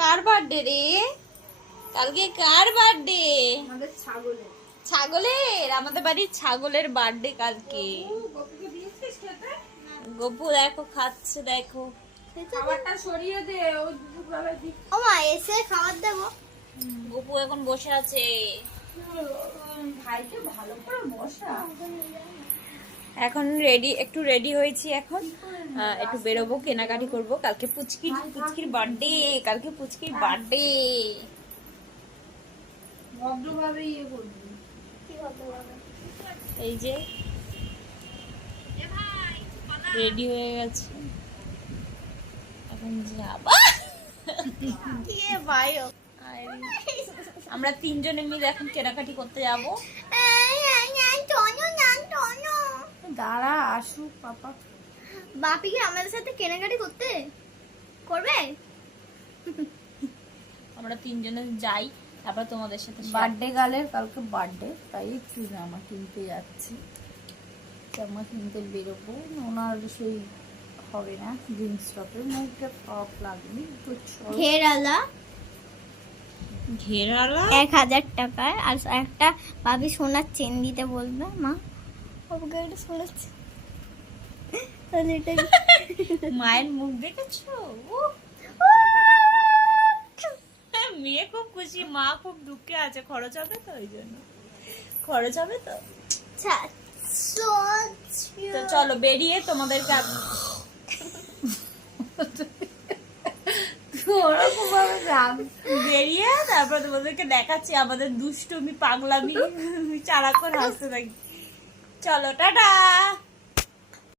কার birthday রে? কালকে কার birthday? আমাদের ছাগলের। ছাগলের? আমাদের বাড়ির ছাগলের বার্থডে কালকে। গপুকে দিয়েছিস খেতে? গপু দেখো খাচ্ছে, দেখো। খাবারটা সরিয়ে দে, ও দুপুরবেলা দি। ও মা এসে খাবার দেবো। গপু এখন বসে আছে। ভাইকে ভালো করে বসা। এখন একটু রেডি হয়েছি। এখন একটু বেরোবো, কেনাকাটি করব। কালকে পুচকির বার্থডে। কালকে পুচকির বার্থডে। ভদ্রভাবে ইয়ে করবি। এই যে রেডি হয়ে গেছে, এখন যাবা। কে ভাই ও? আমরা তিনজনে মিলে এখন কেনাকাটি করতে যাব। দাঁড়া আসুক পাপা। বাপি কি আমাদের সাথে কেনাকাটি করবে? আমরা তিনজনে যাই, তারপর তোমাদের সাথে বার্থডে গালের কালকে বার্থডে, তাই একটু জামা কিনতে যাচ্ছি। জামা কিনতে বেরোবো। ওনার সেই হবে না জিন্স টপের, একটা টপ লাগবে তো। ঘেরালা ঘেরালা 1000 টাকায়, আর একটা ভাবি সোনার চেন দিতে বলবে। মা বাবাকে একটা সোনার চেন। তাহলে এটা মায়ের মুখ দেখেছো? মেয়ে খুব খুশি, মা খুব দুঃখে আছে। খরচ হবে তো, ওই জন্য খরচ হবে তো। তো চলো বেরিয়ে তোমাদেরকে ওরকম ভাবে বেরিয়ে তারপর তোমাদেরকে দেখাচ্ছি আমাদের দুষ্টুমি পাগলামি। সারাক্ষণ হাসতে থাকি। চলো টাটা।